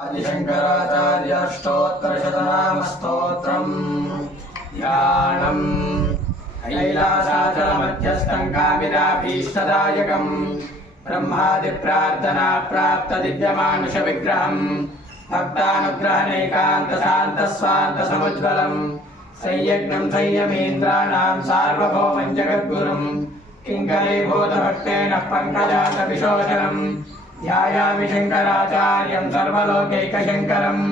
आदिशङ्कराचार्यष्टोत्तरशतनामस्तोत्रम् ध्यानम् कैलासाचलमध्यस्थं कामिनाभीष्टदायकम् ब्रह्मादिप्रार्थना प्राप्तदिव्यमानुषविग्रहम् भक्तानुग्रहणैकान्तशान्तस्वान्तसमुज्ज्वलम् संयज्ञं संयमीन्द्राणां सार्वभौमं जगद्गुरुम् किङ्करीभूतभक्तेन पङ्कजातविशोषणम् ध्यायामि शङ्कराचार्यं सर्वलोकैकशङ्करम्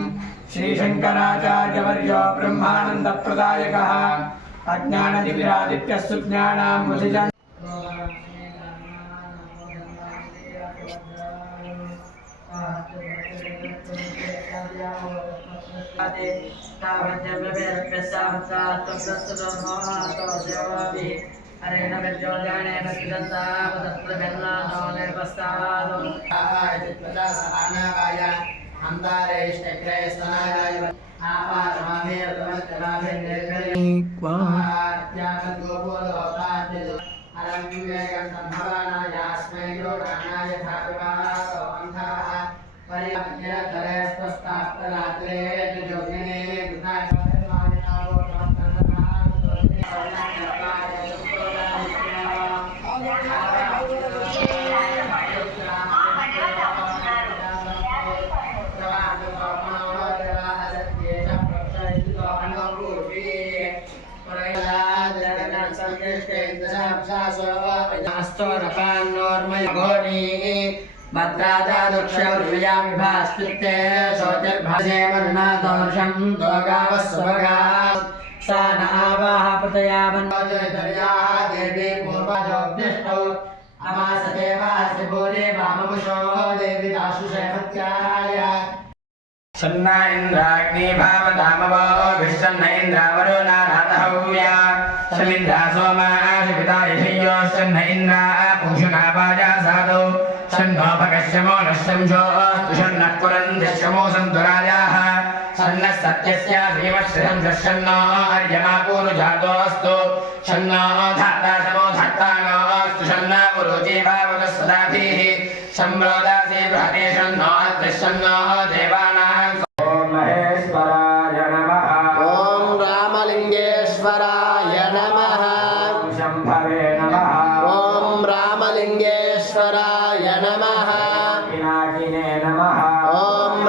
श्रीशङ्कराचार्यवर्यो ब्रह्मानन्दप्रदायकः अज्ञानतिमिरादित्यस्तु ज्ञानां मुदिजन् अरेण विद्योजानेन सिद्धन्तावदत्रभिन्नानो निर्वस्तादो आयतित्वजा सहानागाय अन्तारेष्टग्रयस्तनागाय आपारमाभिर्दमस्तनाभिर्निर्घरि क्वात्यागोपोलोकाद्यदो अरङ्गेगं सम्भवानायास्मै योगानाय धातुवातो अन्धाः परियज्ञतरेस्तस्ताप्तरात्रे जोगिने कृताय भद्रादादुक्षौर्व्यामि भास्कृत्ये शोचिर्भासे मरुणादोषं दोगावस्वगा सा न आवाह प्रतयावन्वजयतर्याः देवी पूर्वजोऽभ्यष्टौ अमासदेवासि भूरे वामपुषो देवी दाशुषैमत्याय सन्ना इन्द्राग्नि भावधामवो विश्वन्न इन्द्रावरुणाराधहव्या समिन्द्रा सोमाशिपिता यशय्यो सन्न इन्द्रा पूषुना वाजा साधौ सन्नो भगश्यमो नश्यंशोऽस्तु सन्नः पुरन्ध्यश्यमो सन्तु राजाः सन्नः सत्यस्य श्रीमश्रियं दर्शन्नो अर्यमा पूरुजातोऽस्तु सन्नो धाता समो धात्तानोऽस्तु सन्ना पुरुजी भावतः सदाभिः सम्रोदासि बृहते सन्नो अदृश्यन्नो देवानां ॐ महेश्वराय नमः ॐ रामलिङ्गेश्वराय नमः ॐ शम्भवे नमः ॐ रामलिङ्गेश्वराय नमः पिनाकिने नमः ॐ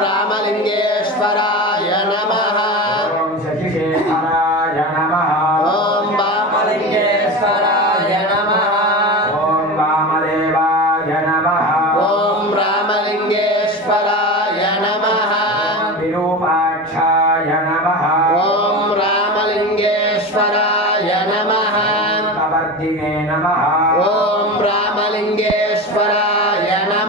रामलिङ्गेश्वराय नमः ॐ शशिशेखराय नमः ॐ वामलिङ्गेश्वराय नमः ॐ वामदेवाय नमः ॐ रामलिङ्गेश्वराय नमः विरूपाक्षाय नमः ॐ रामलिङ्गेश्वराय नमः कवर्धिने नमः ॐ रामलिङ्गेश्वराय नमः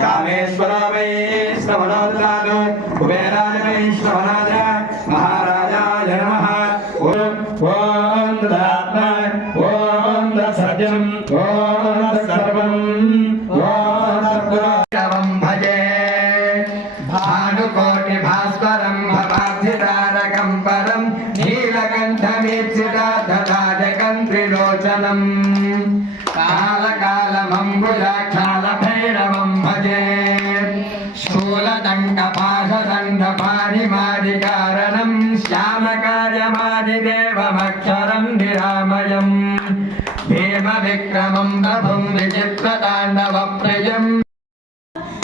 कामेश्वर वै श्रवणोदराज कुबेराज वै श्रवणाज महाराजाय नमः ओम ददात्मा ओम दत्सर्जम् ओम दत्सर्वम् ओम दत्पुरम् भजे भानुक कालभैरवमम्बुजङ्घ्रिमण्डितम् कालकालमम्बुजाक्षालभैरवं भजे स्थूलदण्डपाशदण्डपाणिमादिकारणं श्यामकार्यमादिदेवमक्षरं निरामयम् भीमविक्रमं प्रभुं विचित्रताण्डवप्रियम्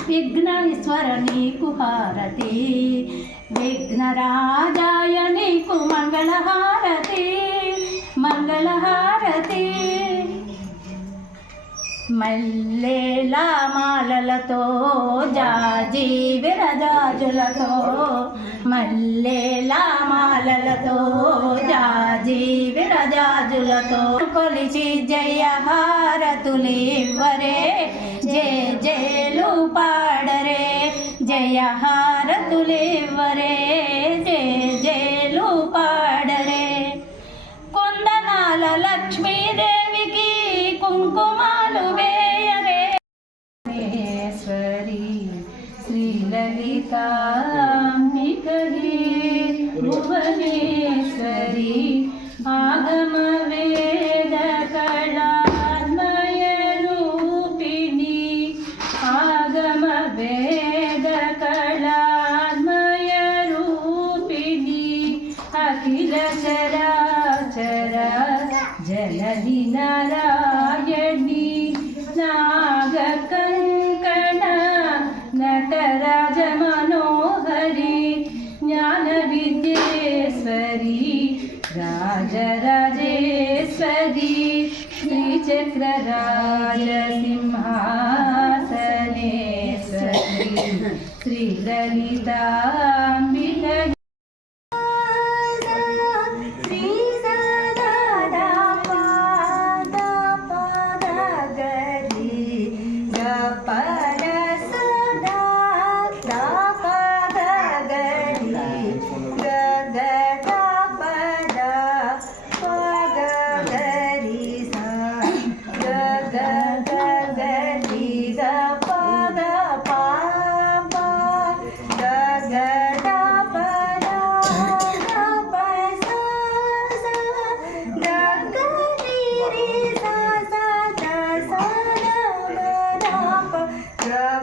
विघ्नेश्वर नीकु हारति विघ्नराजाय नीकु मंगलहारति मंगलहारति మల్లెల మాలలతో జాజి విరజాజులతో మల్లెల మాలలతో జాజి విరజాజులతో కొలిచి జయ హారతులివ్వరే జయ జయలు పాడరే జయ హారతులివ్వరే జయ జయలు పాడరే కొందనాల లక్ష్మీదేవికి కుంకుమాలు వేయరే శ్రీ లలితాంబికహి భువనేశ్వరి ఆగమ వేద కళామయ రూపిణి ఆగమ వేద కళామయ రూపిణి అఖిల చరాచర జనని నారాయణి నాగకంకణ నటరాజ మనోహరి జ్ఞాన విద్యేశ్వరి రాజరాజేశ్వరి శ్రీచక్రరాజ సింహాసనేశ్వరి శ్రీ లలితాంబిక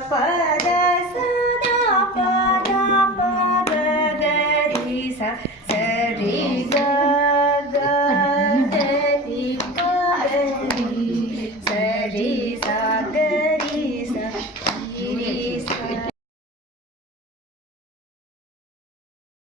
Fun.